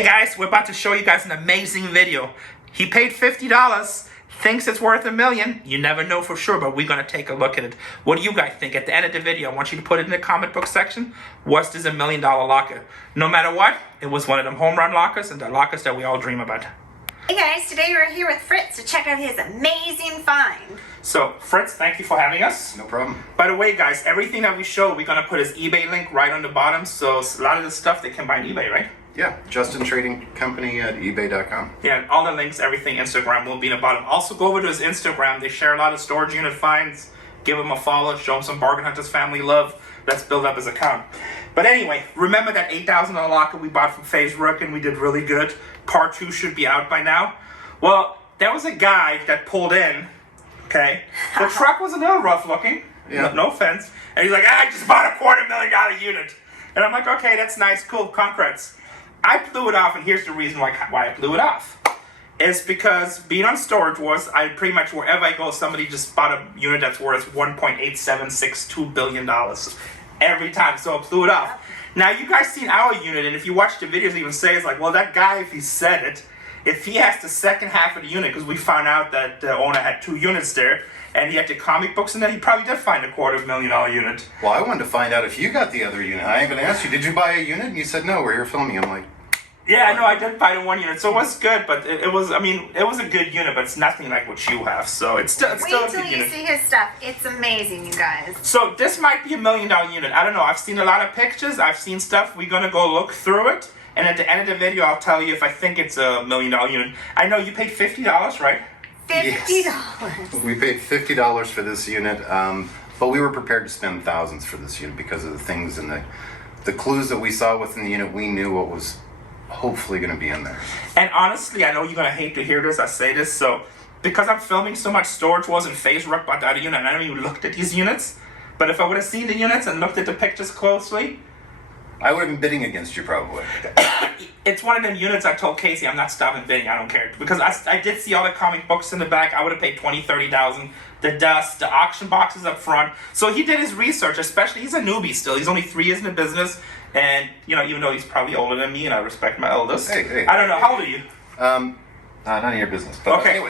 Hey guys, we're about to show you guys an amazing video. He paid $50, thinks it's worth $1 million. You never know for sure, but we're gonna take a look at it. What do you guys think? At the end of the video, I want you to put it in the comic book section. Was this $1 million locker? No matter what, it was one of them home run lockers and the lockers that we all dream about. Hey guys, today we're here with Fritz to check out his amazing find. So, Fritz, thank you for having us. No problem. By the way, guys, everything that we show, we're gonna put his eBay link right on the bottom. So a lot of the stuff they can buy on eBay, right? Yeah, Justin Trading Company at ebay.com. Yeah, all the links, everything, Instagram will be in the bottom. Also, go over to his Instagram. They share a lot of storage unit finds. Give him a follow. Show him some Bargain Hunters family love. Let's build up his account. But anyway, remember that $8,000 locker we bought from FaZe Rook and we did really good. Part 2 should be out by now. Well, there was a guy that pulled in, okay? The truck was a little rough looking. Yeah. No offense. And he's like, I just bought a $250,000 unit. And I'm like, okay, that's nice, cool, congrats. I blew it off, and here's the reason why I blew it off. It's because being on Storage Wars, I pretty much, wherever I go, somebody just bought a unit that's worth $1.8762 billion every time, so I blew it off. Now, you guys seen our unit, and if you watch the videos, even say, it's like, well, that guy, if he said it, if he has the second half of the unit, because we found out that the owner had 2 units there, and he had the comic books in there, he probably did find a $250,000 unit. Well, I wanted to find out if you got the other unit. I even asked you, did you buy a unit? And you said, no, we're here filming. I'm like... Yeah, I know, I did buy the 1 unit, so it was good, but it was, I mean, it was a good unit, but it's nothing like what you have, so it's still a good unit. Wait till you see his stuff. It's amazing, you guys. So this might be $1 million unit. I don't know, I've seen a lot of pictures, I've seen stuff, we're gonna go look through it, and at the end of the video, I'll tell you if I think it's $1 million unit. I know you paid $50, right? $50. Yes. We paid $50 for this unit, but we were prepared to spend thousands for this unit because of the things and the clues that we saw within the unit. We knew what was hopefully going to be in there. And honestly, I know you're going to hate to hear this, I say this, so because I'm filming so much Storage Wars and FaZe Rook about the other unit, and I haven't even looked at these units, but if I would have seen the units and looked at the pictures closely, I would have been bidding against you probably. It's one of them units I told Casey I'm not stopping bidding, I don't care. Because I did see all the comic books in the back, I would have paid $20,000, $30,000. The dust, the auction boxes up front. So he did his research, especially, he's a newbie still. He's only 3 years in the business. And, you know, even though he's probably older than me and I respect my eldest. Hey. I don't know, how old are you? None of your business. But Okay.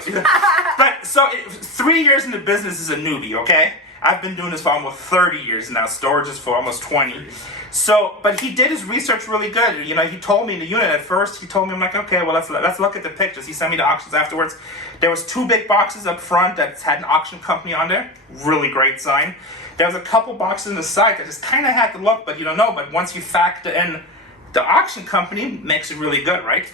But, so, 3 years in the business is a newbie, okay? I've been doing this for almost 30 years now. Storage is for almost 20. So, but he did his research really good. You know, he told me in the unit at first, he told me, I'm like, okay, well, let's look at the pictures. He sent me the auctions afterwards. There was 2 big boxes up front that had an auction company on there. Really great sign. There was a couple boxes on the side that just kind of had the look, but you don't know. But once you factor in the auction company, makes it really good, right?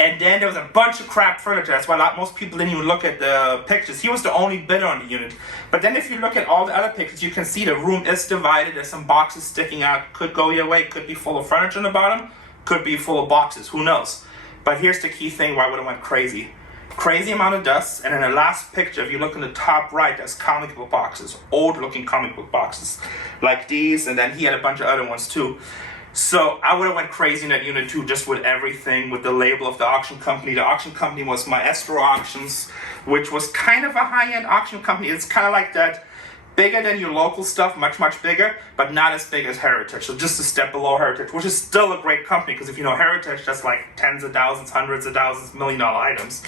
And then there was a bunch of crap furniture. That's why most people didn't even look at the pictures. He was the only bidder on the unit. But then if you look at all the other pictures, you can see the room is divided. There's some boxes sticking out. Could go your way. Could be full of furniture on the bottom. Could be full of boxes. Who knows? But here's the key thing why I would have went crazy. Crazy amount of dust. And in the last picture, if you look in the top right, there's comic book boxes. Old-looking comic book boxes. Like these. And then he had a bunch of other ones too. So I would have went crazy in that unit too, just with everything, with the label of the auction company. The auction company was Maestro Auctions, which was kind of a high-end auction company. It's kind of like that, bigger than your local stuff, much, much bigger, but not as big as Heritage. So just a step below Heritage, which is still a great company, because if you know Heritage, that's like tens of thousands, hundreds of thousands, $1 million items.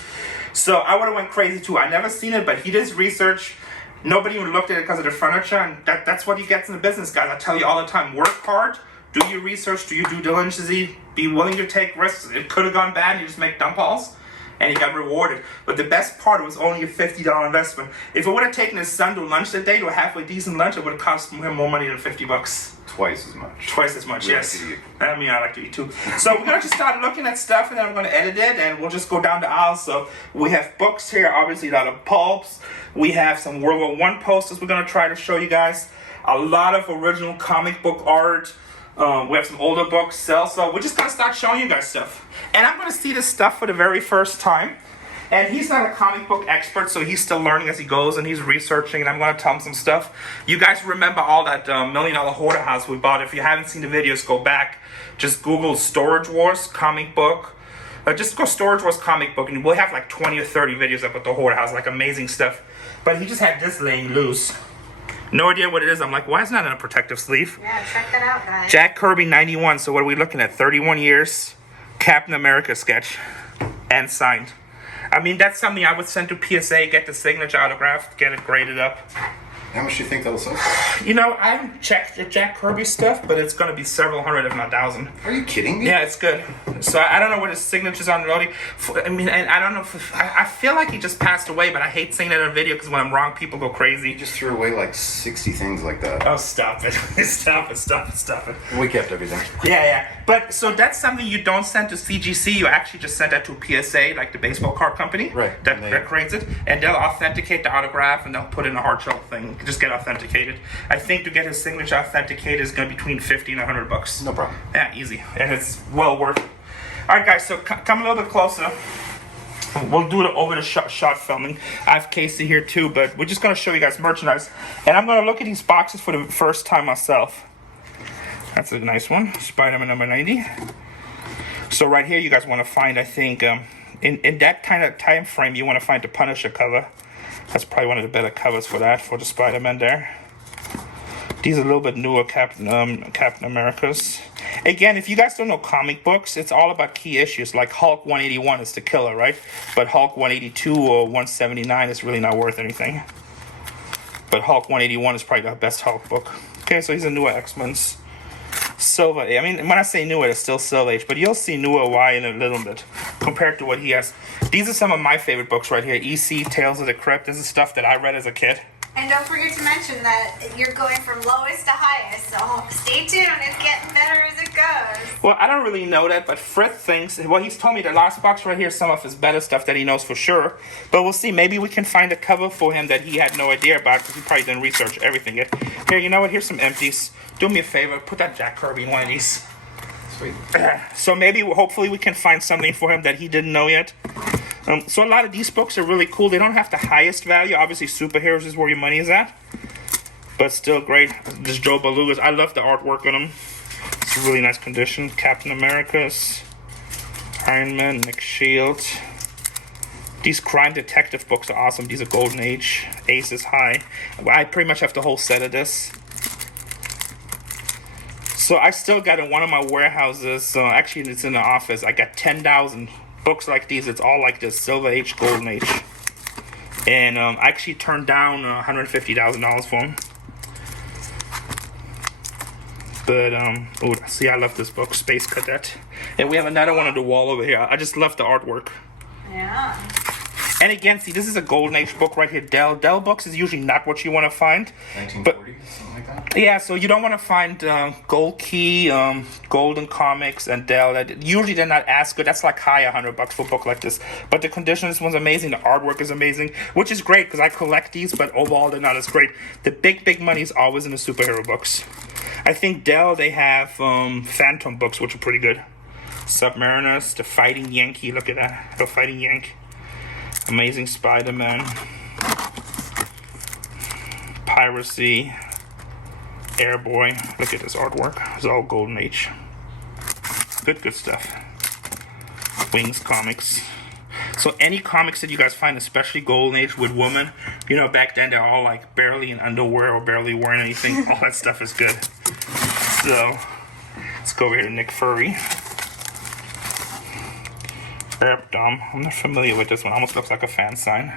So I would have went crazy too. I never seen it, but he did his research. Nobody even looked at it because of the furniture, and that's what he gets in the business, guys. I tell you all the time, work hard. Do your research, do your due diligence, be willing to take risks. It could have gone bad and you just make dump hauls and you got rewarded. But the best part, it was only a $50 investment. If it would have taken his son to lunch that day, to a halfway decent lunch, it would have cost him more money than $50. Twice as much. Twice as much, yes. Like I mean, I like to eat too. So we're going to just start looking at stuff and then we're going to edit it and we'll just go down the aisle. So we have books here, obviously a lot of pulps. We have some World War I posters we're going to try to show you guys. A lot of original comic book art. We have some older books, so we're just going to start showing you guys stuff. And I'm going to see this stuff for the very first time. And he's not a comic book expert, so he's still learning as he goes, and he's researching, and I'm going to tell him some stuff. You guys remember all that $1 million hoarder house we bought. If you haven't seen the videos, go back. Just Google Storage Wars comic book. Just go Storage Wars comic book, and we'll have like 20 or 30 videos up at the hoarder house, like amazing stuff. But he just had this laying loose. No idea what it is. I'm like, why is it not in a protective sleeve? Yeah, check that out, guys. Jack Kirby 91. So what are we looking at? 31 years. Captain America sketch and signed. I mean, that's something I would send to PSA, get the signature autographed, get it graded up. How much do you think that'll sell? You know, I haven't checked the Jack Kirby stuff, but it's going to be several hundred, if not thousand. Are you kidding me? Yeah, it's good. So I don't know what his signature's on the loading. I mean, and I don't know if... I feel like he just passed away, but I hate saying that in a video because when I'm wrong, people go crazy. You just threw away like 60 things like that. Oh, stop it. Stop it. We kept everything. Yeah. But, so that's something you don't send to CGC. You actually just send that to PSA, like the baseball card company. Right. That creates it. And they'll authenticate the autograph, and they'll put in a hard shell thing. Just get authenticated. I think to get his signature authenticated is going to be between $50 and $100. No problem. Yeah, easy. And it's well worth it. All right, guys, so come a little bit closer. We'll do it over the shot filming. I have Casey here too, but we're just going to show you guys merchandise. And I'm going to look at these boxes for the first time myself. That's a nice one. Spider-Man number 90. So right here, you guys want to find, I think, in that kind of time frame, you want to find the Punisher cover. That's probably one of the better covers for that, for the Spider-Man there. These are a little bit newer Captain Americas. Again, if you guys don't know comic books, it's all about key issues. Like Hulk 181 is the killer, right? But Hulk 182 or 179 is really not worth anything. But Hulk 181 is probably the best Hulk book. Okay, so these are newer X-Men's. Silver Age. I mean, when I say newer, it's still Silver Age, but you'll see newer Y in a little bit compared to what he has. These are some of my favorite books right here. EC, Tales of the Crypt. This is stuff that I read as a kid. And don't forget to mention that you're going from lowest to highest, so stay tuned. It's getting better as it goes. Well, I don't really know that, but Frith thinks... Well, he's told me the last box right here is some of his better stuff that he knows for sure. But we'll see. Maybe we can find a cover for him that he had no idea about because he probably didn't research everything yet. Here, you know what? Here's some empties. Do me a favor. Put that Jack Kirby in one of these. Sweet. So maybe, hopefully, we can find something for him that he didn't know yet. So a lot of these books are really cool. They don't have the highest value. Obviously, superheroes is where your money is at. But still great. This Joe Belugas. I love the artwork on them. It's a really nice condition. Captain America's. Iron Man, Nick Shield. These crime detective books are awesome. These are Golden Age. Ace is High. I pretty much have the whole set of this. So I still got in one of my warehouses. Actually, it's in the office. I got 10,000 books like these. It's all like this Silver Age, Golden Age. And I actually turned down $150,000 for them. But, see, I love this book, Space Cadet. And we have another one on the wall over here. I just love the artwork. Yeah. And again, see, this is a Golden Age book right here. Dell books is usually not what you want to find. 1940s, something like that? Yeah, so you don't want to find Gold Key, Golden Comics, and Dell. Usually they're not as good. That's like high $100 for a book like this. But the condition of this one's amazing. The artwork is amazing, which is great because I collect these, but overall they're not as great. The big money is always in the superhero books. I think Dell, they have Phantom books, which are pretty good. Submariners, The Fighting Yankee. Look at that. The Fighting Yankee. Amazing Spider-Man. Piracy. Airboy. Look at this artwork. It's all Golden Age. Good stuff. Wings comics. So any comics that you guys find, especially Golden Age with women, you know, back then they're all like barely in underwear or barely wearing anything. All that stuff is good. So let's go over here to Nick Fury. Dom. I'm not familiar with this one. Almost looks like a fan sign.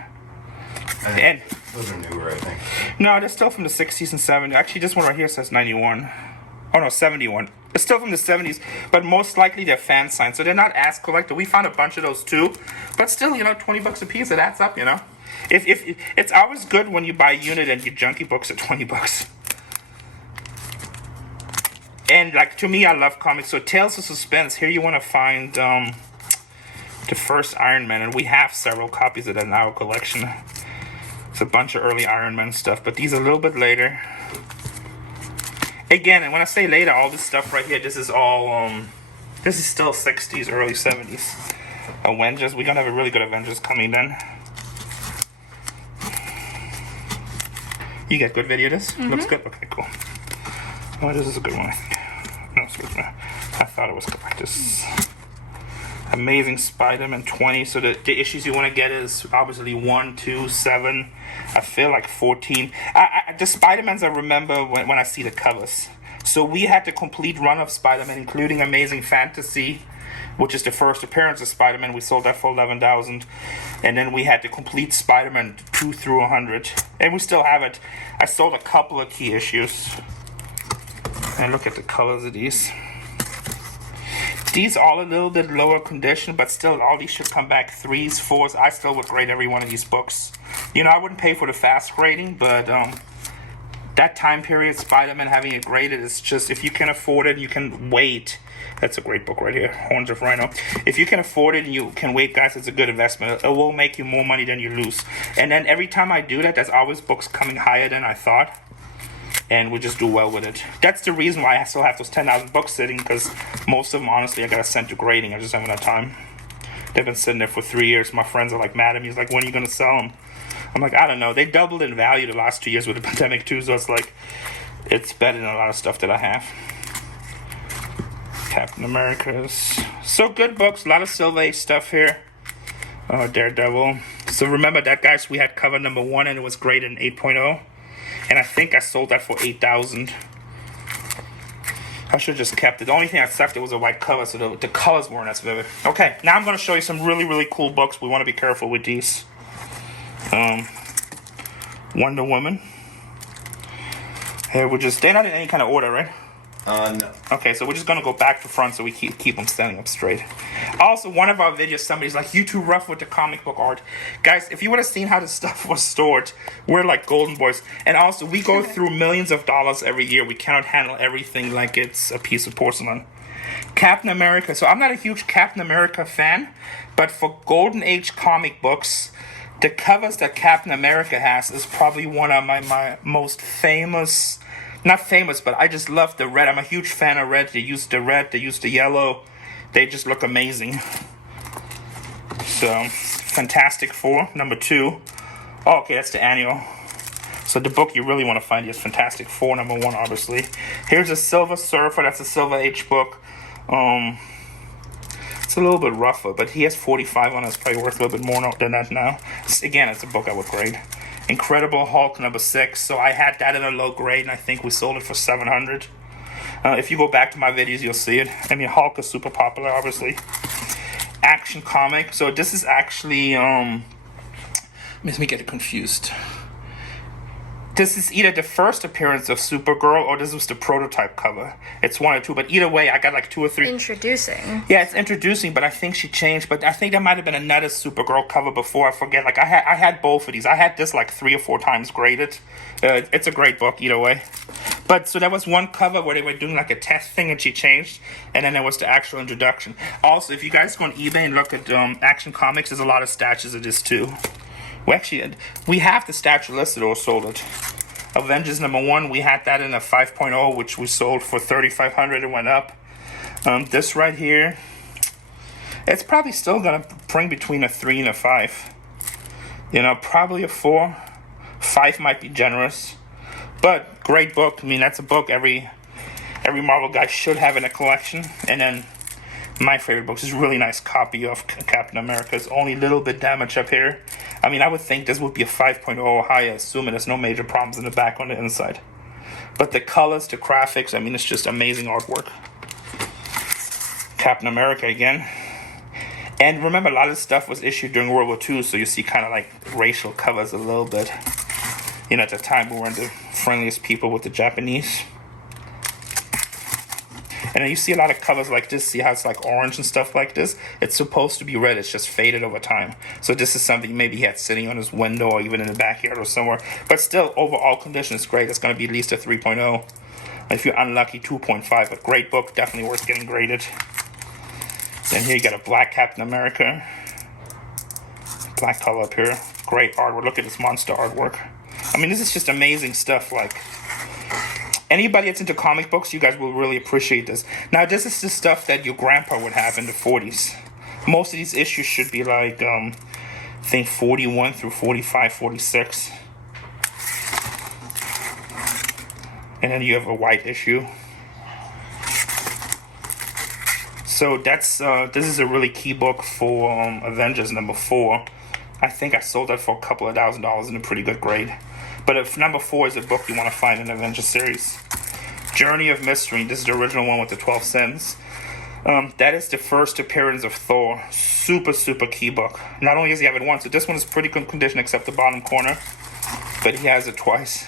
And those are newer, I think. no, they're still from the 60s and 70s. Actually, this one right here says 91. Oh no, 71. It's still from the 70s, but most likely they're fan signs, so they're not as collector. We found a bunch of those too, but still, you know, $20 a piece. It adds up, you know. If it's always good when you buy a unit and your junky books are $20. And like to me, I love comics. So Tales of Suspense. Here you want to find the first Iron Man, and we have several copies of that in our collection. It's a bunch of early Iron Man stuff, but these are a little bit later. Again, and when I say later, all this stuff right here, this is all, this is still 60s, early 70s. Avengers, we're gonna have a really good Avengers coming then. You get good video of this? Mm-hmm. Looks good? Okay, cool. Oh, this is a good one, I think. No, excuse me. I thought it was good like this. Amazing Spider-Man 20. So the issues you want to get is obviously 1, 2, 7. I feel like 14. The Spider-Mans I remember when I see the covers. So we had the complete run of Spider-Man, including Amazing Fantasy, which is the first appearance of Spider-Man. We sold that for 11,000, and then we had the complete Spider-Man 2 through 100, and we still have it. I sold a couple of key issues, and look at the colors of these. These are a little bit lower condition, but still, all these should come back 3s, 4s. I still would grade every one of these books. You know, I wouldn't pay for the fast grading, but that time period, Spider-Man having it graded is just, if you can afford it, you can wait. That's a great book right here, Horns of Rhino. If you can afford it and you can wait, guys, it's a good investment. It will make you more money than you lose. And then every time I do that, there's always books coming higher than I thought. And we just do well with it. That's the reason why I still have those 10,000 books sitting, because most of them, honestly, I gotta send to grading. I just haven't had time. They've been sitting there for 3 years. My friends are like mad at me. He's like, when are you gonna sell them? I'm like, I don't know. They doubled in value the last 2 years with the pandemic too, so it's like, it's better than a lot of stuff that I have. Captain America's. So good books. A lot of Silver Age stuff here. Daredevil. So remember that, guys, we had cover number 1 and it was graded in 8.0. And I think I sold that for 8,000. I should have just kept it. The only thing I sucked, it was a white cover, so the colors weren't as vivid. Okay, now I'm going to show you some really, really cool books. We want to be careful with these. Wonder Woman. Here, they're not in any kind of order, right? No. Okay, so we're just going to go back to front so we keep them standing up straight. Also, one of our videos, somebody's like, you too rough with the comic book art. Guys, if you would have seen how this stuff was stored, we're like golden boys. And also, we go through millions of dollars every year. We cannot handle everything like it's a piece of porcelain. Captain America. So I'm not a huge Captain America fan, but for Golden Age comic books, the covers that Captain America has is probably one of my most famous. Not famous, but I just love the red. I'm a huge fan of red. They use the red, they use the yellow. They just look amazing. So, Fantastic Four, number 2. Oh, okay, that's the annual. So the book you really want to find is Fantastic Four, number 1, obviously. Here's a Silver Surfer. That's a Silver Age book. It's a little bit rougher, but he has 45 on it. It's probably worth a little bit more than that now. Again, it's a book I would grade. Incredible Hulk, number 6. So I had that in a low grade, and I think we sold it for 700. If you go back to my videos, you'll see it. I mean, Hulk is super popular, obviously. Action comic. So this is actually, let me get it confused. This is either the first appearance of Supergirl or this was the prototype cover. It's one or two, but either way, I got like 2 or 3. Introducing. Yeah, it's introducing, but I think she changed. But I think there might have been another Supergirl cover before. I forget. Like I had both of these. I had this like 3 or 4 times graded. It's a great book either way. But so there was one cover where they were doing like a test thing and she changed, and then there was the actual introduction. Also, if you guys go on eBay and look at Action Comics, there's a lot of statues of this too. We have the statue listed or sold it. Avengers number 1, we had that in a 5.0, which we sold for 3,500. It went up. This right here, it's probably still gonna bring between a 3 and a 5. You know, probably a 4. 5 might be generous, but great book. I mean, that's a book every Marvel guy should have in a collection. And then my favorite book is a really nice copy of Captain America. It's only a little bit damaged up here. I mean, I would think this would be a 5.0 high, assuming there's no major problems in the back on the inside. But the colors, the graphics, I mean, it's just amazing artwork. Captain America again. And remember, a lot of stuff was issued during World War II, so you see kind of like racial covers a little bit. You know, at the time, we weren't the friendliest people with the Japanese. And then you see a lot of covers like this. See how it's like orange and stuff like this? It's supposed to be red. It's just faded over time. So this is something maybe he had sitting on his window or even in the backyard or somewhere. But still, overall condition is great. It's going to be at least a 3.0. If you're unlucky, 2.5. But great book. Definitely worth getting graded. Then here you got a black Captain America. Black color up here. Great artwork. Look at this monster artwork. I mean, this is just amazing stuff. Like, anybody that's into comic books, you guys will really appreciate this. Now, this is the stuff that your grandpa would have in the 40s. Most of these issues should be like, I think 41 through 45, 46. And then you have a white issue. So that's this is a really key book for Avengers number 4. I think I sold that for a couple of $1,000 in a pretty good grade. But if number 4 is a book you want to find in the Avengers series. Journey of Mystery. This is the original one with the 12 cents. That is the first appearance of Thor. Super, super key book. Not only does he have it once, so this one is pretty good condition except the bottom corner. But he has it twice.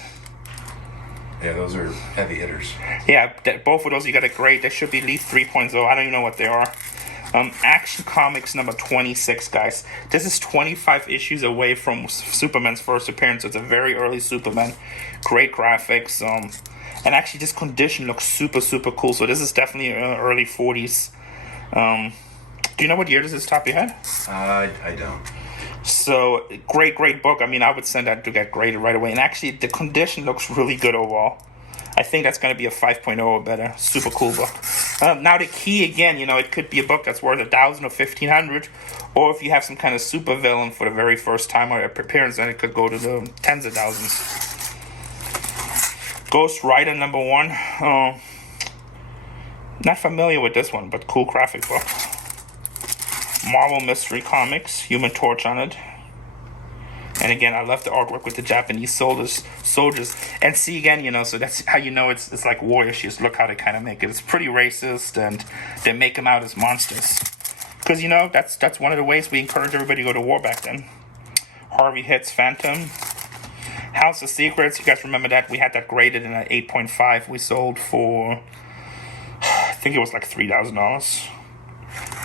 Yeah, those are heavy hitters. Yeah, both of those you got a grade. They should be at least 3.0. I don't even know what they are. Action Comics number 26, guys. This is 25 issues away from Superman's first appearance. So it's a very early Superman. Great graphics. And actually, this condition looks super, super cool. So this is definitely early 40s. Do you know what year this is, top of your head? I don't. So, great book. I mean, I would send that to get graded right away. And actually, the condition looks really good overall. I think that's going to be a 5.0 or better. Super cool book. Now, the key, again, it could be a book that's worth 1,000 or 1,500. Or if you have some kind of super villain for the very first time or appearance, then it could go to the tens of thousands. Ghost Rider number 1. Not familiar with this one, but cool graphic book. Marvel Mystery Comics, Human Torch on it. And again, I love the artwork with the Japanese soldiers. And see again, so that's how you know it's like war issues. Look how they kind of make it. It's pretty racist, and they make them out as monsters. Because, that's one of the ways we encourage everybody to go to war back then. Harvey Hits Phantom. House of Secrets, you guys remember that? We had that graded in an 8.5. We sold for, I think it was like $3,000.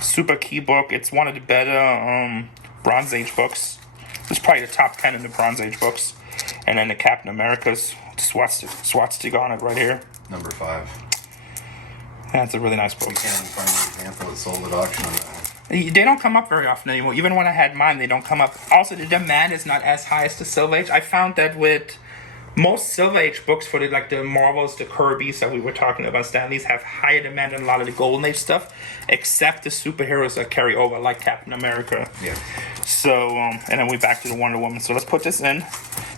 Super key book. It's one of the better Bronze Age books. It's probably the top 10 in the Bronze Age books. And then the Captain America's swastika on it right here. Number 5. That's a really nice book. We can't find an example that sold at auction on that one. They don't come up very often anymore. Even when I had mine, they don't come up. Also, the demand is not as high as the Silver Age. I found that with most Silver Age books for the Marvels, the Kirby's that we were talking about, Stanley's, have higher demand than a lot of the Golden Age stuff, except the superheroes that carry over, like Captain America. Yeah. So, and then we're back to the Wonder Woman. So let's put this in.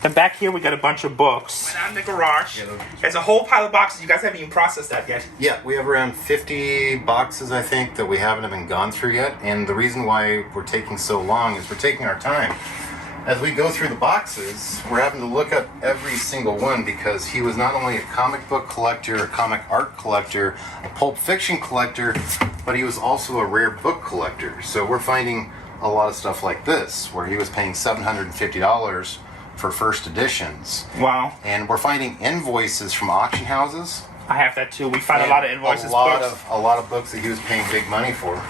Then back here, we got a bunch of books. Went out in the garage. There's a whole pile of boxes. You guys haven't even processed that yet. Yeah, we have around 50 boxes, I think, that we haven't even gone through yet. And the reason why we're taking so long is we're taking our time. As we go through the boxes, we're having to look up every single one because he was not only a comic book collector, a comic art collector, a pulp fiction collector, but he was also a rare book collector. So we're finding a lot of stuff like this, where he was paying $750 for first editions. Wow. And we're finding invoices from auction houses. I have that too. We found a lot of invoices. A lot of books that he was paying big money for.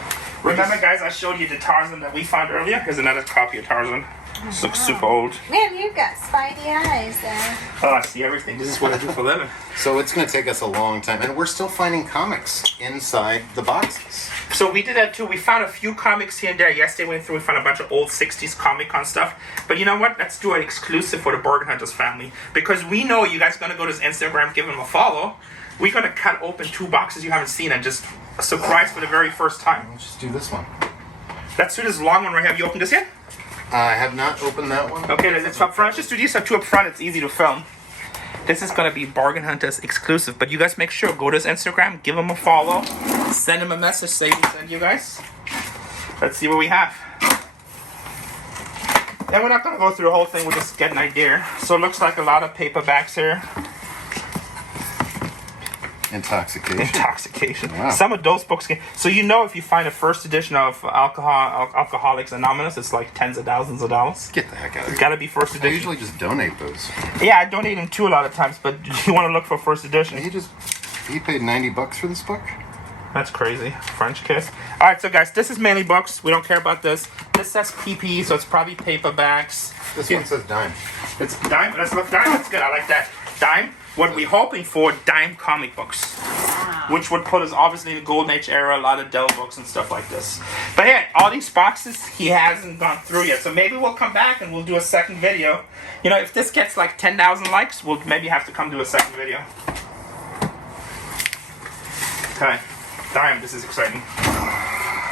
Remember, guys, I showed you the Tarzan that we found earlier? Here's another copy of Tarzan. This looks super old. Man, you've got spidey eyes there. Oh, I see everything. This is what I do for a living. So it's going to take us a long time. And we're still finding comics inside the boxes. So we did that too. We found a few comics here and there. Yesterday we went through, we found a bunch of old 60s Comic-Con stuff. But you know what? Let's do an exclusive for the Bargain Hunters family. Because we know you guys are going to go to his Instagram, give him a follow. We're going to cut open 2 boxes you haven't seen and just a surprise for the very first time. Let's just do this one. Let's do this long one right here. Have you opened this yet? I have not opened that one. Okay, let's up front. Let's just do these 2 up front. It's easy to film. This is going to be Bargain Hunters exclusive. But you guys make sure, go to his Instagram, give him a follow, send him a message, say we sent you guys. Let's see what we have. Then we're not going to go through the whole thing. We'll just get an idea. So it looks like a lot of paperbacks here. Intoxication. Wow. Some of those books so if you find a first edition of Alcoholics Anonymous, it's like tens of thousands of dollars. Get the heck out of here. It's gotta be first edition. I usually just donate those. Yeah, I donate them too a lot of times, but you want to look for first edition. He paid $90 for this book? That's crazy. French kiss. Alright, so guys, this is mainly books. We don't care about this. This says PP, so it's probably paperbacks. This one says dime. It's dime. Let's look dime. That's good. I like that. Dime. What we're hoping for, dime comic books. Which would put us obviously in the Golden Age era, a lot of Dell books and stuff like this. But yeah, all these boxes he hasn't gone through yet. So maybe we'll come back and we'll do a second video. If this gets like 10,000 likes, we'll maybe have to come do a second video. Okay. Dime, this is exciting.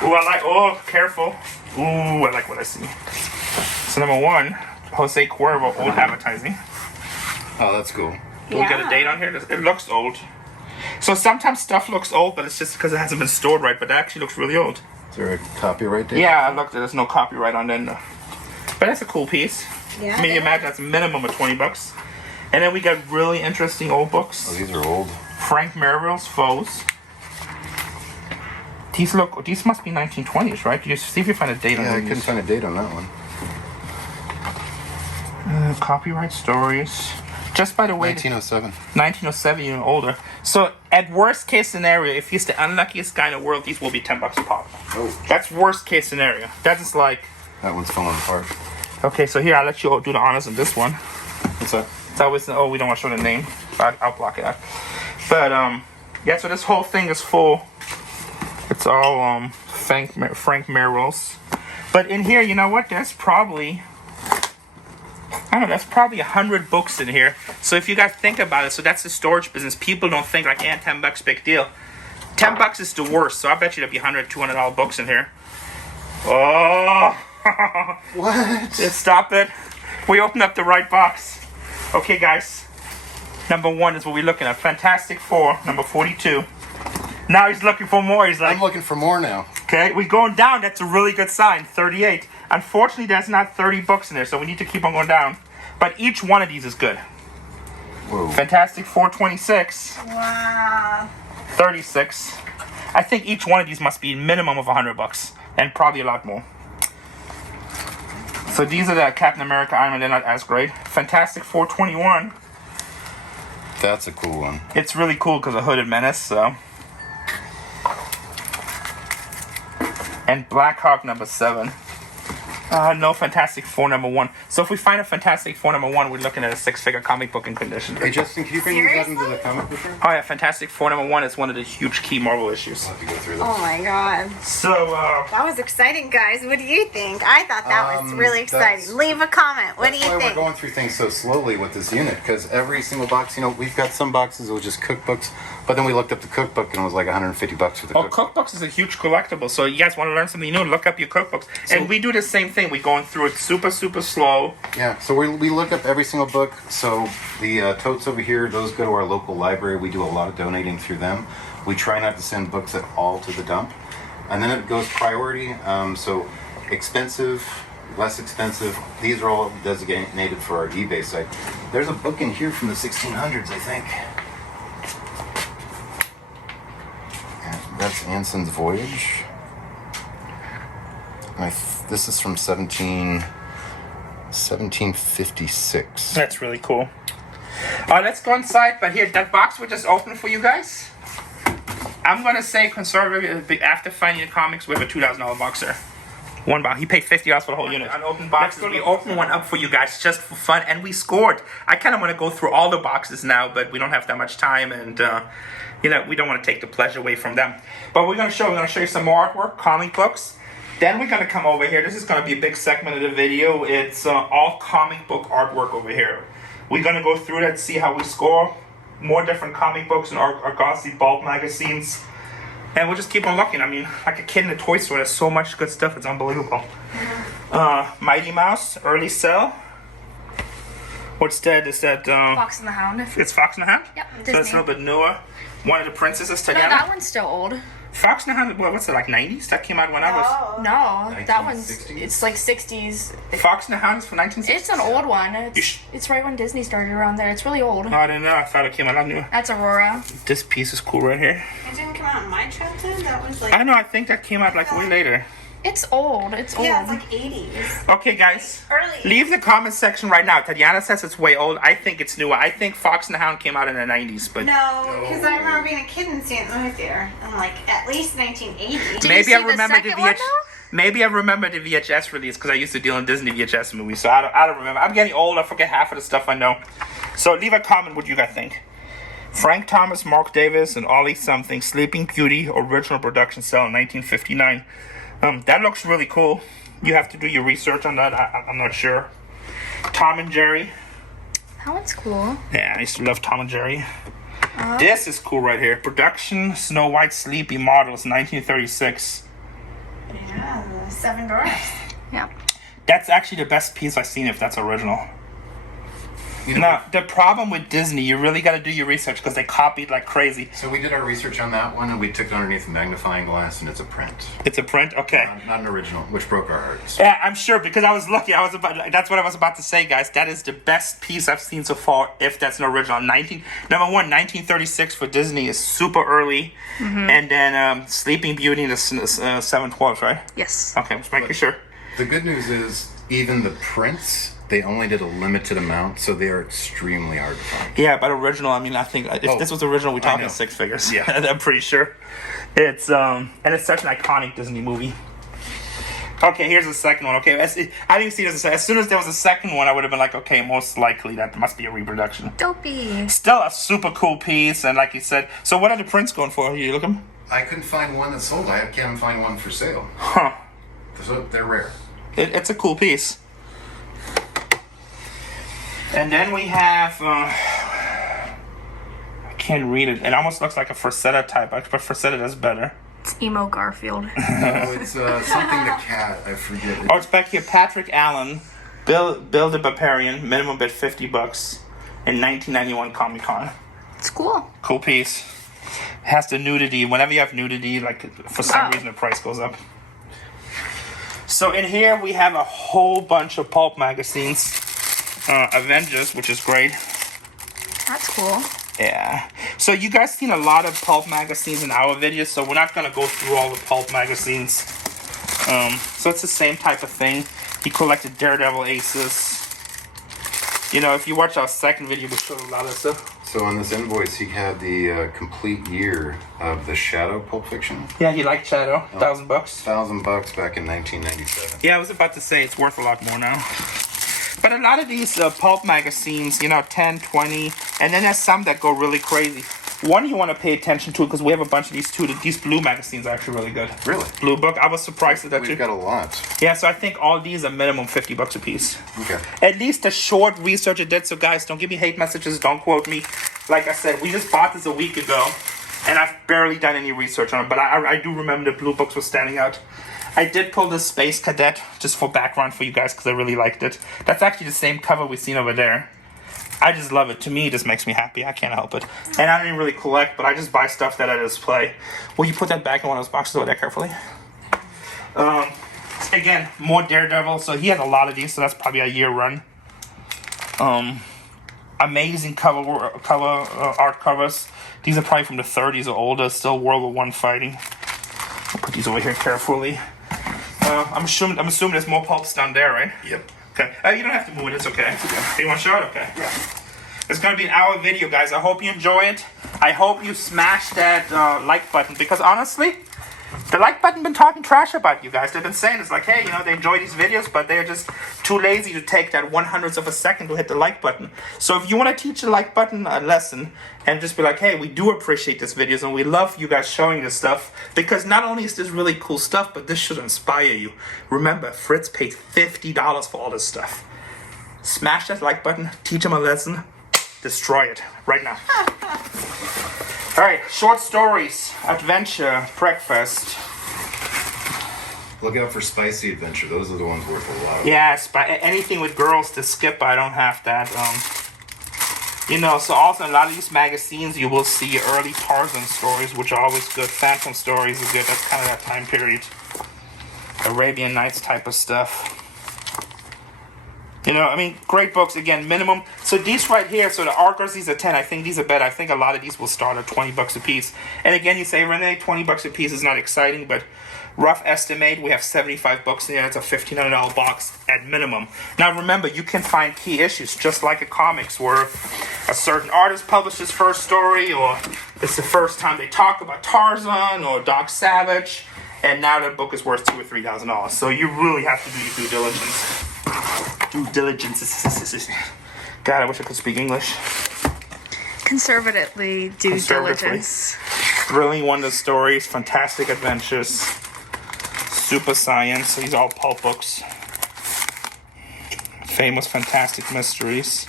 Ooh, careful. Ooh, I like what I see. So number 1, Jose Cuervo, old advertising. Oh, that's cool. Do we get a date on here? It looks old. So sometimes stuff looks old, but it's just because it hasn't been stored right, but it actually looks really old. Is there a copyright date? Yeah, I looked. There's no copyright on it. But that's a cool piece. Yeah. I mean, you imagine that's a minimum of $20. And then we got really interesting old books. Oh, these are old. Frank Merrill's Foes. These must be 1920s, right? You see if you find a date on Yeah, I these. couldn't find a date on that one. Copyright stories. Just by the way, 1907. 1907, even older. So, at worst case scenario, if he's the unluckiest guy in the world, these will be $10 a pop. Oh, That's worst case scenario. That is like, that one's falling apart. okay, so here, I'll let you do the honors on this one. What's that? It's always, oh, we don't want to show the name. But I'll block it out. But, yeah, so this whole thing is full. It's all, Frank Merrill's. But in here, you know what? There's probably, I don't know, that's probably 100 books in here. So if you guys think about it, so that's the storage business. People don't think like, $10, big deal. $10 is the worst. So I bet you there'll be $100, $200 books in here. Oh! What? Just stop it. We opened up the right box. Okay, guys. Number 1 is what we're looking at. Fantastic Four, number 42. Now he's looking for more. He's like, I'm looking for more now. okay, we're going down. That's a really good sign. 38. Unfortunately, there's not 30 books in there, so we need to keep on going down. But each one of these is good. Whoa. Fantastic Four, 26. Wow. 36. I think each one of these must be a minimum of $100, and probably a lot more. So these are the Captain America Iron Man. They're not as great. Fantastic Four, 21. That's a cool one. It's really cool because of Hooded Menace, so. And Black Hawk, number 7. No Fantastic Four, number 1. So if we find a Fantastic Four, number 1, we're looking at a 6-figure comic book in condition. Hey, Justin, can you bring these out into the comic book room? Oh yeah, Fantastic Four, number 1 is one of the huge key Marvel issues. I'll have to go through this. Oh my god. So, That was exciting, guys. What do you think? I thought that was really that's- exciting. Leave a comment. What do That's you why think? we're going through things so slowly with this unit, because every single box, you know, we've got some boxes that were just cookbooks, but then we looked up the cookbook and it was like $150 for the oh, cookbook. cookbooks is a huge collectible. So you guys want to learn something new, look up your cookbooks. And we do the same thing. We're going through it super slow. Yeah, so we look up every single book. So the totes over here, those go to our local library. We do a lot of donating through them. We try not to send books at all to the dump. And then it goes priority. So expensive, less expensive. These are all designated for our eBay site. There's a book in here from the 1600s, I think. Yeah, that's Anson's Voyage. This is from 1756. That's really cool. Let's go inside. But here, that box we just opened for you guys. I'm gonna say conservative. After finding the comics, we have a $2,000 box there. One box. He paid $50 for the whole unit. Unopened boxes. We opened one up for you guys just for fun, and we scored. I kind of want to go through all the boxes now, but we don't have that much time, and we don't want to take the pleasure away from them. But we're gonna show you some more artwork, comic books. Then we're gonna come over here. This is gonna be a big segment of the video. It's all comic book artwork over here. We're gonna go through that, see how we score. More different comic books and Argosy Pulp Magazines. And we'll just keep on looking. I mean, like a kid in a toy store, there's so much good stuff, it's unbelievable. Mighty Mouse, early cell. What's that? Is that Fox and the Hound. it's Fox and the Hound? Yep, So it's Disney. a little bit newer. One of the princesses, No, Tatiana. that one's still old. Fox and the Hound, what's it, like 90s? That came out when I was... Oh. No, that one's 1960s? it's like 60s. Fox and the Hound is from 1960s? It's an old one. sh- It's right when Disney started around there. It's really old. Oh, I didn't know. I thought it came out. I knew. That's Aurora. This piece is cool right here. It didn't come out in my childhood. That was like I know. I think that came out like way later. It's old. It's old. yeah, it's like 80s. Okay, guys. Early. Leave the comment section right now. Tatiana says it's way old. I think it's newer. I think Fox and the Hound came out in the 90s, but No, because I remember being a kid and seeing the movie theater in like at least 1980. Did you maybe see I the remember the second one, VHS. though? Maybe I remember the VHS release because I used to deal in Disney VHS movies, so I don't remember. I'm getting old. I forget half of the stuff I know. So leave a comment what you guys think. Frank Thomas, Mark Davis, and Ollie Something, Sleeping Beauty, original production cell in 1959. That looks really cool. You have to do your research on that. I'm not sure. Tom and Jerry. That one's cool. Yeah, I used to love Tom and Jerry. This is cool right here. Production Snow White Sleepy Models, 1936. Yeah, the Seven Dwarfs. Yeah. That's actually the best piece I've seen if that's original. You know, Now, the problem with Disney, you really got to do your research because they copied like crazy. so we did our research on that one, and we took it underneath a magnifying glass, and it's a print. It's a print? Okay. Not an original, which broke our hearts. Yeah, I'm sure because I was lucky. That's what I was about to say, guys. That is the best piece I've seen so far, if that's an original. Number one, 1936 for Disney is super early. And then Sleeping Beauty in the 712s, right? Yes. Okay, just making sure. The good news is, even the prints, they only did a limited amount, so they are extremely hard to find. Yeah, but original, I mean, I think if this was original, we're talking know. 6 figures. Yeah. I'm pretty sure. It's and it's such an iconic Disney movie. Okay, here's the second one. Okay, I didn't see this. As soon as there was a second one, I would have been like, okay, most likely that must be a reproduction. Dopey. Still a super cool piece, and like you said, so what are the prints going for? You look them? I couldn't find one that sold. I can't find one for sale. Huh. So they're rare. It's a cool piece. And then we have, I can't read it. It almost looks like a Frazetta type, but Frazetta does better. It's Emo Garfield. No, it's something the cat. I forget. Oh, it's back here. Patrick Allen, Bill the Barbarian, minimum bid $50 in 1991 Comic Con. It's cool. Cool piece. It has the nudity. Whenever you have nudity, like for some reason the price goes up. So in here we have a whole bunch of pulp magazines. Avengers, which is great. That's cool. Yeah. So you guys seen a lot of pulp magazines in our videos, so we're not gonna go through all the pulp magazines. So it's the same type of thing. He collected Daredevil aces. You know, if you watch our second video, we showed a lot of stuff. So on this invoice, he had the complete year of the Shadow Pulp Fiction. Yeah, he liked Shadow. $1,000. $1,000 back in 1997. Yeah, I was about to say it's worth a lot more now. But a lot of these pulp magazines, you know, 10, 20, and then there's some that go really crazy. One you want to pay attention to because we have a bunch of these too. These blue magazines are actually really good. Really? Blue Book. I was surprised at that too. We've got a lot. Yeah, so I think all these are minimum $50 a piece. Okay. At least the short research it did. So guys, don't give me hate messages. Don't quote me. Like I said, we just bought this a week ago, and I've barely done any research on it. But I do remember the blue books were standing out. I did pull this Space Cadet just for background for you guys because I really liked it. That's actually the same cover we've seen over there. I just love it. To me, this makes me happy. I can't help it. And I don't even really collect, but I just buy stuff that I display. Will you put that back in one of those boxes over there carefully? Again, more Daredevil. So he has a lot of these, so that's probably a year run. Amazing art covers. These are probably from the 30s or older. Still World War I fighting. I'll put these over here carefully. I'm assuming there's more pulps down there, right? Yep. Okay. You don't have to move it. It's okay. You want to show it? Okay. Yeah. It's going to be an hour video, guys. I hope you enjoy it. I hope you smash that like button because honestly, the like button been talking trash about you guys. They've been saying it's like, hey, you know, they enjoy these videos, but they're just too lazy to take that 1/100th of a second to hit the like button. So if you want to teach the like button a lesson and just be like, hey, we do appreciate this videos and we love you guys showing this stuff because not only is this really cool stuff, but this should inspire you. Remember, Fritz paid $50 for all this stuff. Smash that like button, teach him a lesson, destroy it right now. All right, short stories, adventure, breakfast. Look out for Spicy Adventure. Those are the ones worth a lot. Yes, but anything with girls to skip, I don't have that. You know, so also in a lot of these magazines, you will see early Tarzan stories, which are always good. Phantom stories are good. That's kind of that time period. Arabian Nights type of stuff. You know, I mean, great books, again, minimum. So these right here, so the Argos, these are 10. I think these are better. I think a lot of these will start at $20 a piece. And again, you say, Renee, $20 a piece is not exciting, but rough estimate, we have 75 books in there. It's a $1,500 box at minimum. Now, remember, you can find key issues, just like a comics, where a certain artist published his first story, or it's the first time they talk about Tarzan or Doc Savage, and now the book is worth $2,000 or $3,000. So you really have to do your due diligence. Due diligence. God, I wish I could speak English. Conservatively due diligence. Thrilling wonder stories, fantastic adventures, super science. These are all pulp books. Famous fantastic mysteries.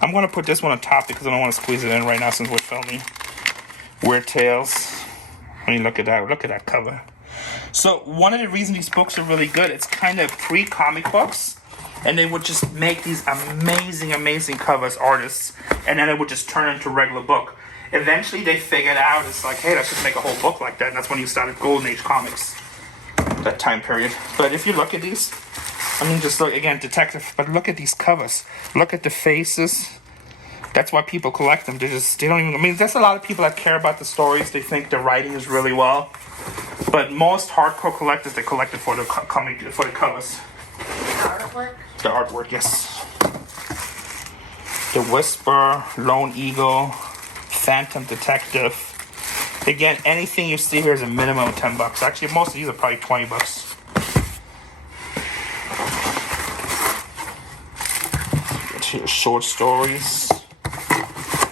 I'm going to put this one on top because I don't want to squeeze it in right now since we're filming. Weird Tales. When you look at that cover. So one of the reasons these books are really good, it's kind of pre-comic books. and they would just make these amazing covers, artists, and then it would just turn into a regular book. Eventually they figured out, it's like, hey, let's just make a whole book like that, and that's when you started Golden Age comics, that time period. But if you look at these, I mean, just look, again, detective, but look at these covers. Look at the faces. That's why people collect them. They don't even, I mean, there's a lot of people that care about the stories. They think the writing is really well. But most hardcore collectors, they collect it for the comic, for the covers. Artwork. The artwork, yes. The Whisper, Lone Eagle, Phantom Detective. Again, anything you see here is a minimum of $10. Actually, most of these are probably $20. Short stories.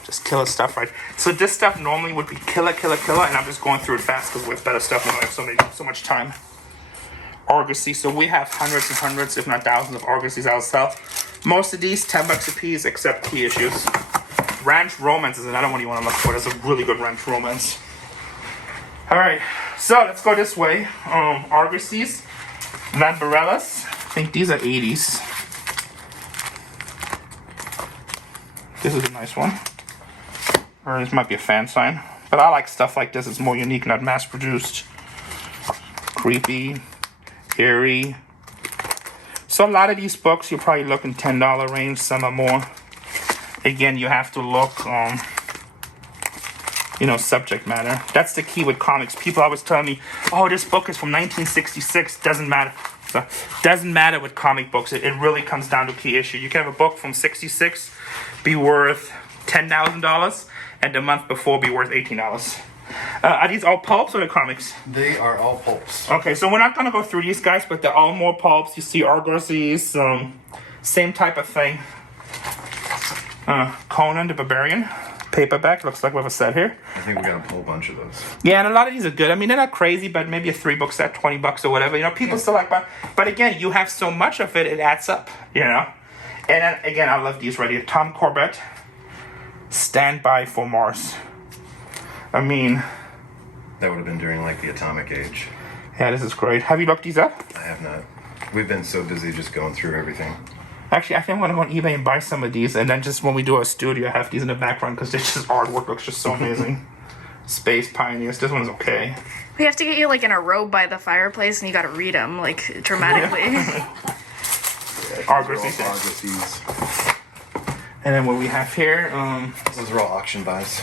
Just killer stuff, right? So this stuff normally would be killer, and I'm just going through it fast because we have better stuff. We don't have so much time. Argosy. So we have hundreds and hundreds, if not thousands, of Argosies ourselves. Most of these $10 a piece, except key issues. Ranch Romance is another one you want to look for. There's a really good Ranch Romance. All right, so let's go this way. Argosies, Lambarellas. I think these are 80s. This is a nice one. Or this might be a fan sign. But I like stuff like this. It's more unique, not mass-produced. Creepy. Eerie. So a lot of these books, you're probably looking $10 range. Some are more. Again, you have to look, subject matter. That's the key with comics. People always tell me, oh, this book is from 1966. Doesn't matter. So, doesn't matter with comic books. It really comes down to key issue. You can have a book from 66 be worth $10,000 and the month before be worth $18. Are these all pulps or the comics? They are all pulps. Okay, so we're not going to go through these guys, but they're all more pulps. You see Argosies, same type of thing. Conan the Barbarian, paperback. Looks like we have a set here. I think we got a whole bunch of those. Yeah, and a lot of these are good. I mean, they're not crazy, but maybe a 3-book set, $20 or whatever. People still like buying. But again, you have so much of it, it adds up, And then, again, I love these right here. Tom Corbett, Stand By for Mars. I mean... That would have been during, the Atomic Age. Yeah, this is great. Have you looked these up? I have not. We've been so busy just going through everything. Actually, I think I'm going to go on eBay and buy some of these, and then just when we do our studio, have these in the background, because this just artwork looks just so amazing. Space Pioneers. This one's okay. We have to get you in a robe by the fireplace, and you got to read them dramatically. Argosies. And then what we have here, Those are all auction buys.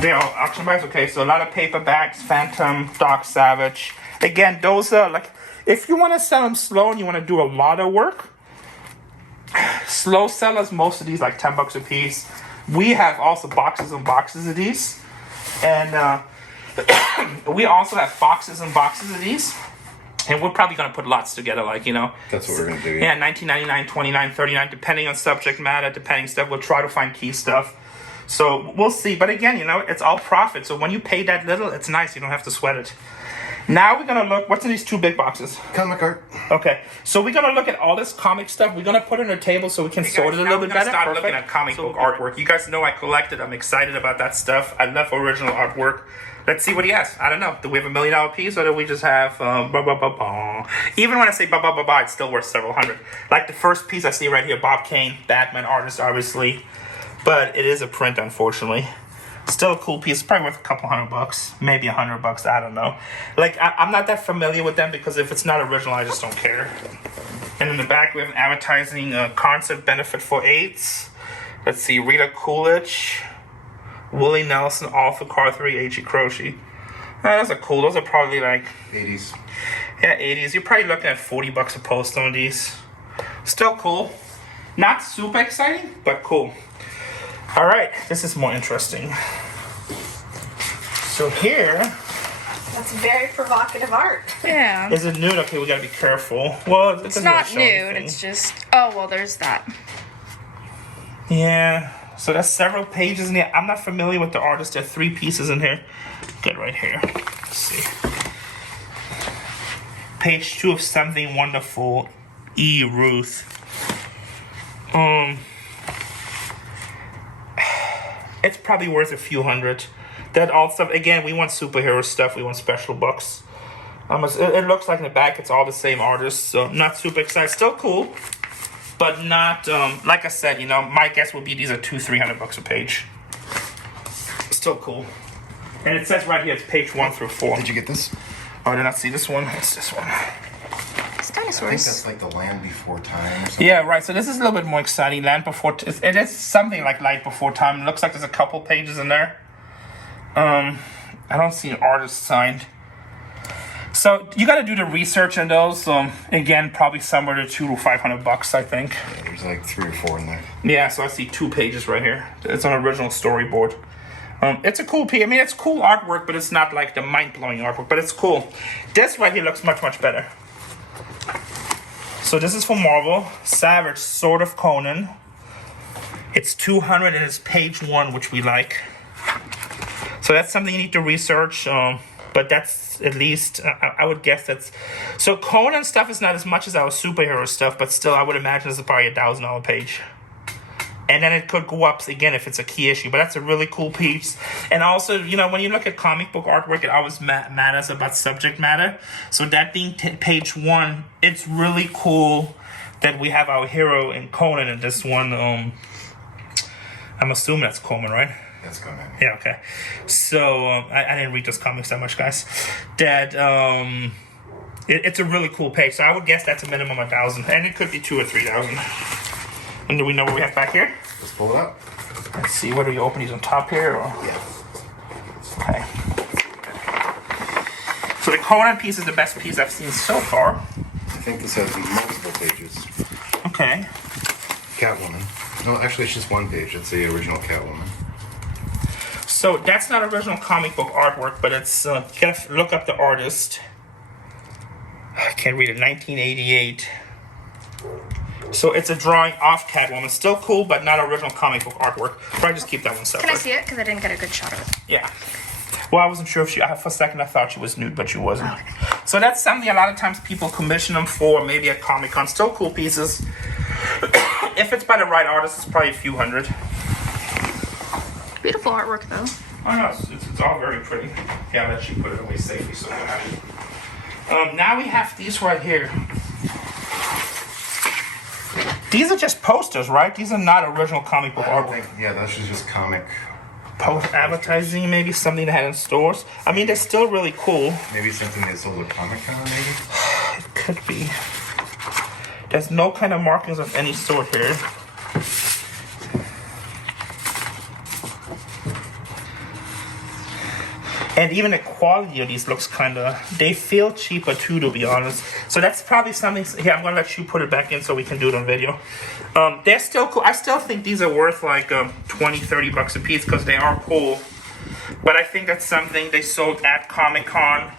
they're all auction buys. Okay, so a lot of paperbacks, Phantom, Doc Savage. Again, those are if you want to sell them slow and you want to do a lot of work, slow sellers, most of these $10 a piece. We have also boxes and boxes of these, and we also have boxes and boxes of these. And we're probably going to put lots together, That's what we're going to do. Yeah, $19.99, $29, $39, depending on subject matter, depending stuff. We'll try to find key stuff. So we'll see. But again, it's all profit. So when you pay that little, it's nice. You don't have to sweat it. Now we're going to look. What's in these 2 big boxes? Comic art. Okay. So we're going to look at all this comic stuff. We're going to put it on a table so we can sort it a little bit better. Start looking at comic book artwork. You guys know I collected. I'm excited about that stuff. I love original artwork. Let's see what he has. I don't know. Do we have $1 million piece, or do we just have Even when I say it's still worth several hundred. Like the first piece I see right here, Bob Kane, Batman artist, obviously, but it is a print, unfortunately. Still a cool piece. Probably worth a couple $100, maybe $100. I don't know. I'm not that familiar with them because if it's not original, I just don't care. And in the back, we have an advertising concert benefit for AIDS. Let's see, Rita Coolidge. Willie Nelson, Arthur Carthy, H.E. Croce. Those are cool. Those are probably 80s. Yeah, 80s. You're probably looking at $40 a post on these. Still cool. Not super exciting, but cool. All right, this is more interesting. So here... That's very provocative art. Yeah. Is it nude? Okay, we gotta be careful. Well, It's not nude, it's just... Oh, well, there's that. Yeah. So there's several pages in here. I'm not familiar with the artist. There are 3 pieces in here. Get right here. Let's see. Page 2 of Something Wonderful. E. Ruth. It's probably worth a few hundred. That all stuff. Again, we want superhero stuff. We want special books. It looks like in the back it's all the same artists. So not super excited. Still cool. but not like I said. My guess would be these are $200-300 a page. Still cool. And it says right here it's page 1 through 4. Did you get this? Oh, I did not see this one. It's this one. It's I think dinosaurs. that's like the Land Before Time or something. Yeah, right. So this is a little bit more exciting. Land Before... It is something like Light Before Time. It looks like there's a couple pages in there. I don't see an artist signed. So you got to do the research on those. Again, probably somewhere to $200 to $500, I think. Yeah, there's like 3 or 4 in there. Yeah, so I see 2 pages right here. It's an original storyboard. It's a cool piece. I mean, it's cool artwork, but it's not like the mind-blowing artwork, but it's cool. This right here looks much, much better. So this is from Marvel. Savage, Sword of Conan. It's 200 and it's page 1, which we like. So that's something you need to research. But that's at least, I would guess that's... So Conan stuff is not as much as our superhero stuff, but still I would imagine it's probably $1,000 page. And then it could go up again if it's a key issue. But that's a really cool piece. And also, when you look at comic book artwork, it always matters about subject matter. So that being page 1, it's really cool that we have our hero in Conan in this one. I'm assuming that's Conan, right? That's Conan. Yeah, okay. So, I didn't read those comics that much, guys. That, it's a really cool page. So I would guess that's a minimum of 1,000. And it could be 2,000 or 3,000. And do we know what we have back here? Let's pull it up. Let's see, what do you open these on top here? Or? Yeah. Okay. So the Conan piece is the best piece I've seen so far. I think this has multiple pages. Okay. Catwoman. No, actually, it's just 1 page. It's the original Catwoman. So that's not original comic book artwork, but it's, you gotta look up the artist. I can't read it, 1988. So it's a drawing of Catwoman. Still cool, but not original comic book artwork. Probably just keep that one separate. Can I see it? Because I didn't get a good shot of it. Yeah. Well, I wasn't sure if she... For a second, I thought she was nude, but she wasn't. So that's something a lot of times people commission them for, maybe at Comic-Con. Still cool pieces. If it's by the right artist, it's probably a few hundred. Beautiful artwork, though. Oh, no, it's all very pretty. Yeah, I'll let you put it away safely so now we have these right here. These are just posters, right? These are not original comic book artwork. Yeah, that's just comic. Post advertising, maybe something they had in stores. I mean, they're still really cool. Maybe something they sold at Comic-Con, maybe? It could be. There's no kind of markings of any sort here. And even the quality of these looks kind of... They feel cheaper too, to be honest. So that's probably something... Here, I'm going to let you put it back in so we can do it on video. They're still cool. I still think these are worth like $20-30 a piece because they are cool. But I think that's something they sold at Comic-Con.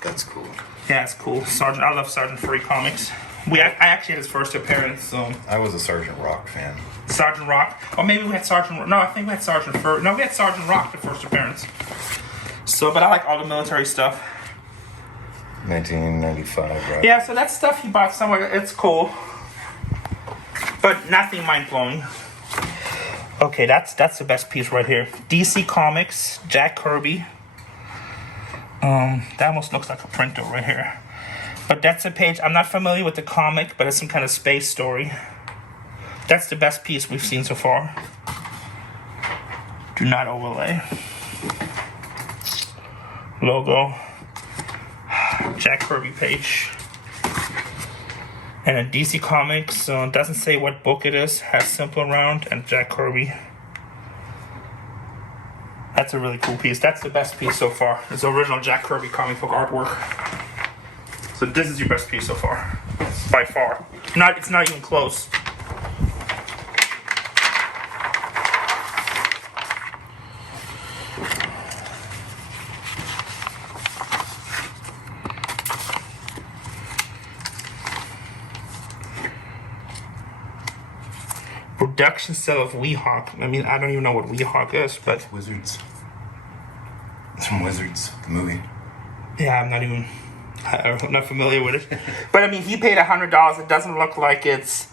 That's cool. Yeah, it's cool. Sergeant, I love Sergeant Furry comics. I actually had his first appearance. So. I was a Sergeant Rock fan. Sergeant Rock. Or maybe we had Sergeant... No, I think we had Sergeant Furry. No, we had Sergeant Rock, the first appearance. So, but I like all the military stuff. 1995, right? Yeah, so that stuff he bought somewhere, it's cool. But nothing mind-blowing. Okay, that's the best piece right here. DC Comics, Jack Kirby. That almost looks like a printer right here. But that's a page, I'm not familiar with the comic, but it's some kind of space story. That's the best piece we've seen so far. Do not overlay. Logo. Jack Kirby page. And a DC Comics, doesn't say what book it is, has Simple Round and Jack Kirby. That's a really cool piece. That's the best piece so far. It's the original Jack Kirby comic book artwork. So this is your best piece so far. By far. It's not even close. Production cell of Weehawk. I mean, I don't even know what Weehawk is, but... Wizards. It's from Wizards, the movie. Yeah, I'm not familiar with it. But, I mean, he paid $100. It doesn't look like it's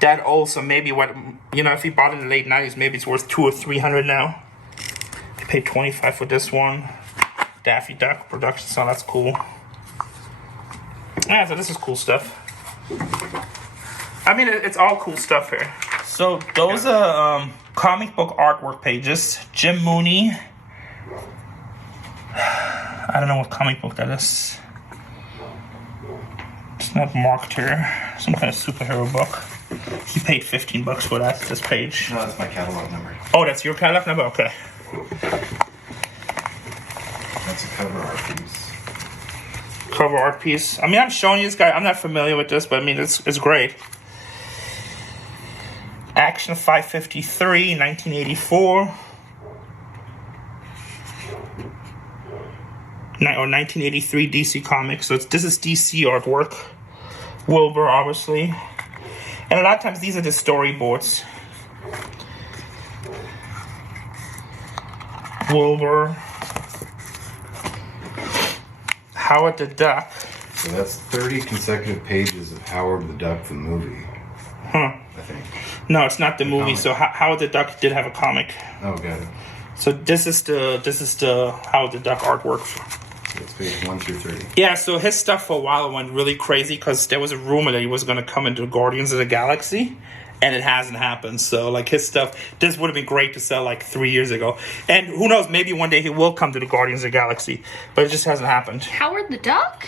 that old, so maybe if he bought it in the late 90s, maybe it's worth $200 or $300 now. He paid $25 for this one. Daffy Duck production cell, that's cool. Yeah, so this is cool stuff. I mean, it's all cool stuff here. So those are comic book artwork pages. Jim Mooney. I don't know what comic book that is. It's not marked here. Some kind of superhero book. He paid $15 for that. This page. No, that's my catalog number. Oh, that's your catalog number. Okay. That's a cover art piece. Cover art piece. I mean, I'm showing you this guy. I'm not familiar with this, but I mean, it's great. Action 553, 1984. Or 1983 DC Comics. So this is DC artwork. Wilbur, obviously. And a lot of times these are the storyboards. Wilbur. Howard the Duck. So that's 30 consecutive pages of Howard the Duck, the movie. Huh. I think. No, it's not the movie. comic. So Howard the Duck did have a comic. Oh, got it. So this is the Howard the Duck artwork. So it's page 1 through 30. Yeah, so his stuff for a while went really crazy because there was a rumor that he was going to come into Guardians of the Galaxy, and it hasn't happened. So, like, his stuff, this would have been great to sell, like, 3 years ago. And who knows, maybe one day he will come to the Guardians of the Galaxy, but it just hasn't happened. Howard the Duck?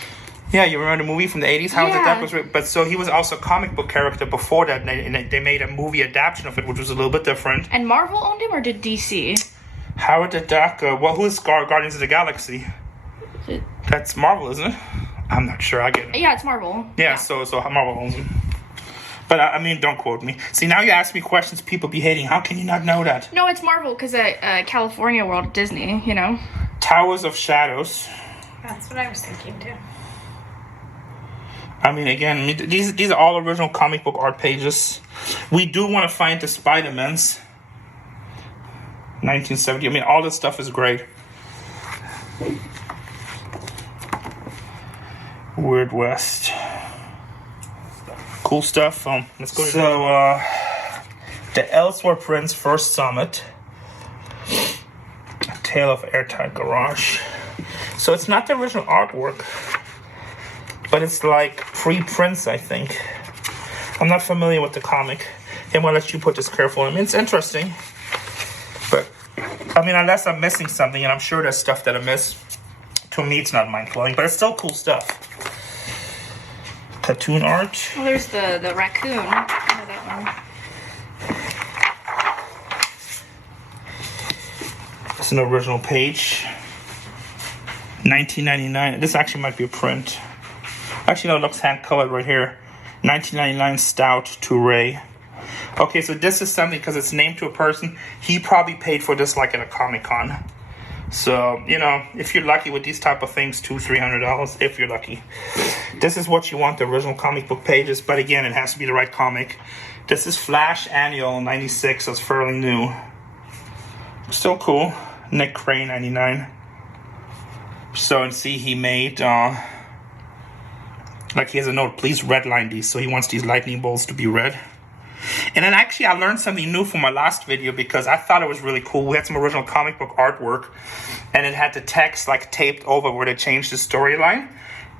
Yeah, you remember the movie from the 80s? Howard the Yeah. Duck was... But so he was also a comic book character before that, and they made a movie adaptation of it, which was a little bit different. And Marvel owned him, or did DC? Howard the Duck, well, who's Guardians of the Galaxy? It- That's Marvel, isn't it? I'm not sure, I get it. Yeah, it's Marvel. Yeah, so Marvel owns them. But I mean, don't quote me. See, now you ask me questions people be hating. How can you not know that? No, it's Marvel because California World Disney, you know. Towers of Shadows. That's what I was thinking too. I mean, again, these are all original comic book art pages. We do want to find the Spider-Mans. 1970. I mean, all this stuff is great. Weird West. Cool stuff. Let's go. So, the Ellsworth Prince First Summit. A Tale of Airtight Garage. So it's not the original artwork, but it's like pre-Prince, I think. I'm not familiar with the comic. I'm gonna let you put this careful. I mean, it's interesting, but I mean, unless I'm missing something, and I'm sure there's stuff that I miss. To me, it's not mind-blowing, but it's still cool stuff. Cartoon art. Well, there's the raccoon. I know that one. It's an original page. 1999. This actually might be a print. Actually, no, it looks hand-colored right here. 1999 Stout Touré. Okay, so this is something, because it's named to a person, he probably paid for this like at a Comic-Con. So, you know, if you're lucky with these type of things, $200-$300, if you're lucky. This is what you want, the original comic book pages, but again, it has to be the right comic. This is Flash Annual 96, so it's fairly new. Still cool. Nick Crane 99. So, and see, he made, like he has a note, please redline these, so he wants these lightning bolts to be red. And then actually I learned something new from my last video because I thought it was really cool. We had some original comic book artwork and it had the text like taped over where they changed the storyline.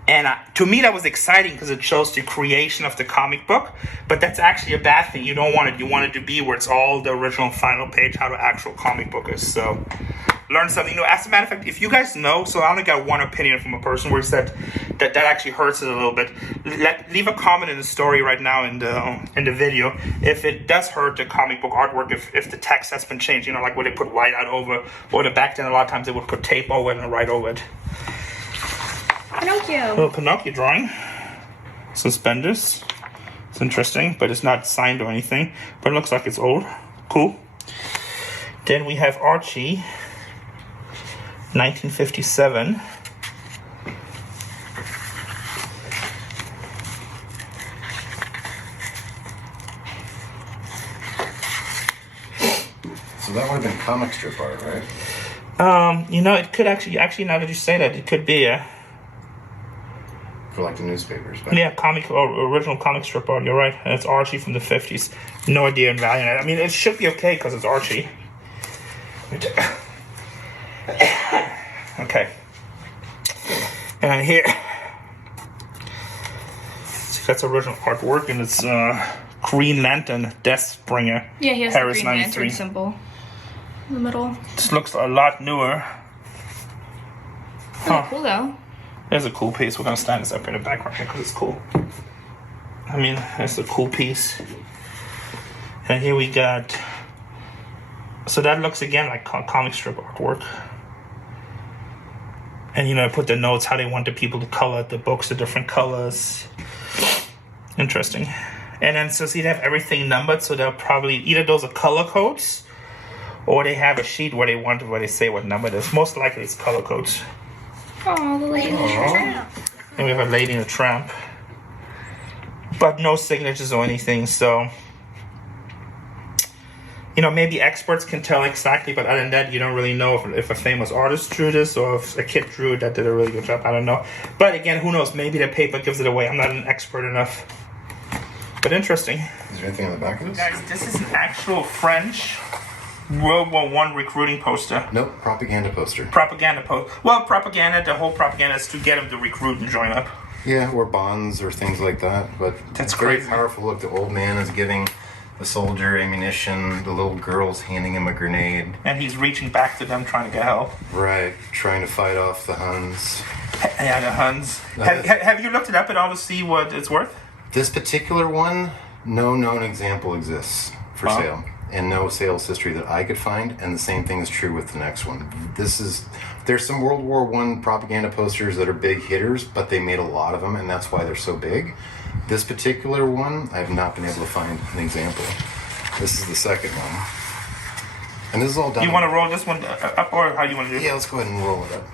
And to me that was exciting because it shows the creation of the comic book. But that's actually a bad thing. You don't want it. You want it to be where it's all the original final page, how the actual comic book is. So learn something new. As a matter of fact, if you guys know, so I only got one opinion from a person where it's that actually hurts it a little bit. Leave a comment in the story right now in the video if it does hurt the comic book artwork, if the text has been changed, you know, like where they put white out over, or back then a lot of times they would put tape over it and write over it. Pinocchio. Little Pinocchio drawing. Suspenders. It's interesting, but it's not signed or anything. But it looks like it's old. Cool. Then we have Archie. 1957. So that would have been comic strip art, right? You know, it could actually now that you say that, it could be For like the newspapers. But yeah, comic or original comic strip art. You're right. And it's Archie from the 50s. No idea in value. I mean, it should be okay because it's Archie. Okay. And here, see, that's original artwork, and it's Green Lantern Deathbringer. Yeah, he has Harris the Green 93. Lantern symbol in the middle. This looks a lot newer. Pretty cool though. There's a cool piece. We're gonna stand this up in the background here because it's cool. I mean, it's a cool piece. And here we got. So that looks again like comic strip artwork. And I put the notes how they want the people to color the books, the different colors. Interesting. And then so see they have everything numbered, so they'll probably either those are color codes, or they have a sheet where they say what number it is. Most likely it's color codes. Oh, the lady. And we have a Lady and a Tramp. But no signatures or anything, so maybe experts can tell exactly, but other than that, you don't really know if a famous artist drew this or if a kid drew it that did a really good job. I don't know. But again, who knows? Maybe the paper gives it away. I'm not an expert enough. But interesting. Is there anything on the back of this? Guys, this is an actual French World War I recruiting poster. Nope, propaganda poster. Propaganda poster. Well, propaganda, the whole propaganda is to get them to recruit and join up. Yeah, or bonds or things like that. But That's it's very crazy. powerful. Look, the old man is giving the soldier ammunition. The little girl's handing him a grenade. And he's reaching back to them trying to get help. Right, trying to fight off the Huns. Yeah, the Huns. Have you looked it up at all to see what it's worth? This particular one, no known example exists for Wow. sale. And no sales history that I could find, and the same thing is true with the next one. There's some World War I propaganda posters that are big hitters, but they made a lot of them, and that's why they're so big. This particular one, I have not been able to find an example. This is the second one. And this is all done. You want to roll this one up, or how you want to do it? Yeah, let's go ahead and roll it up.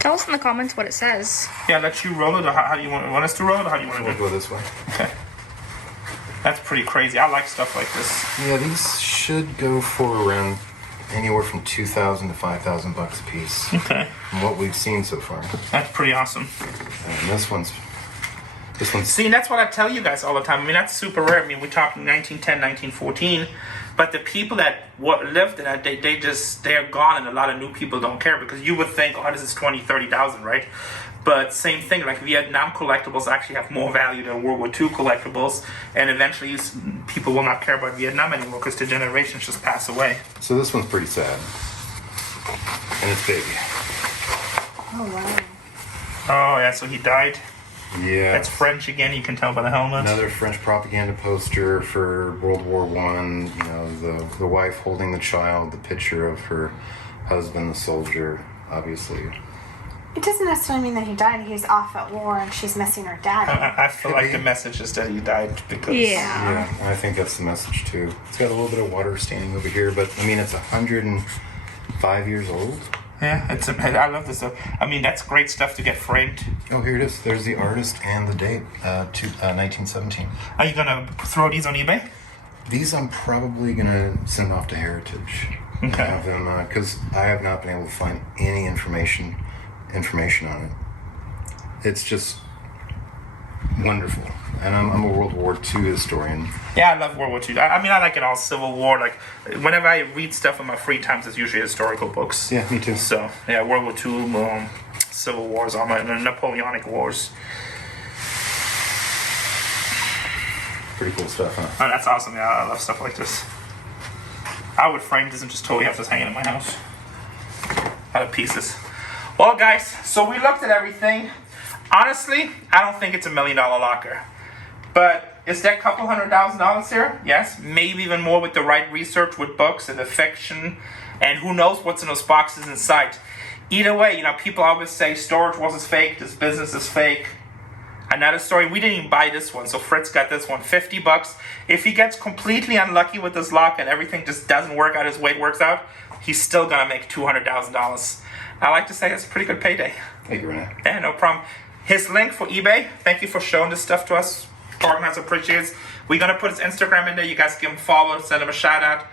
Tell us in the comments what it says. Yeah, let you roll it, or how do you want us to roll it, or how do you want to We'll do it? go this way. Okay. That's pretty crazy. I like stuff like this. Yeah, these should go for around anywhere from $2,000 to $5,000 a piece. Okay. From what we've seen so far. That's pretty awesome. And this one's See, and that's what I tell you guys all the time. I mean, that's super rare. I mean, we're talking 1910, 1914. But the people that lived in that, they're gone, and a lot of new people don't care because you would think, oh, this is 20, 30,000, right? But same thing, like Vietnam collectibles actually have more value than World War II collectibles, and eventually people will not care about Vietnam anymore because the generations just pass away. So this one's pretty sad. And it's big. Oh, wow. Oh, yeah, so he died. Yeah. That's French again, you can tell by the helmet. Another French propaganda poster for World War One. The wife holding the child, the picture of her husband, the soldier, obviously. It doesn't necessarily mean that he died. He's off at war and she's missing her daddy. I feel like the message is that he died because... Yeah. Yeah, I think that's the message too. It's got a little bit of water standing over here, but I mean, it's 105 years old. Yeah, I love this stuff. I mean, that's great stuff to get framed. Oh, here it is. There's the artist and the date, 1917. Are you gonna throw these on eBay? These I'm probably gonna send off to Heritage. Okay. Have them because I have not been able to find any information on it. It's just wonderful, and I'm a World War II historian. Yeah, I love World War II. I mean, I like it all. Civil War. Like, whenever I read stuff in my free times, it's usually historical books. Yeah, me too. So, yeah, World War II, Civil Wars, all my Napoleonic Wars. Pretty cool stuff, huh? Oh, that's awesome. Yeah, I love stuff like this. I would frame this and just totally have this hanging in my house. Out of pieces. Well, guys, so we looked at everything. Honestly, I don't think it's $1 million locker. But is there a couple $100,000 here? Yes. Maybe even more with the right research, with books and affection. And who knows what's in those boxes inside. Either way, people always say storage wars is fake, this business is fake. Another story, we didn't even buy this one, so Fritz got this one, $50. If he gets completely unlucky with this lock and everything just doesn't work out his way it works out, he's still gonna make $200,000. I like to say it's a pretty good payday. Thank you, Renee. Yeah, no problem. His link for eBay, thank you for showing this stuff to us. Organizer appreciates. We're gonna put his Instagram in there. You guys give him a follow, send him a shout out.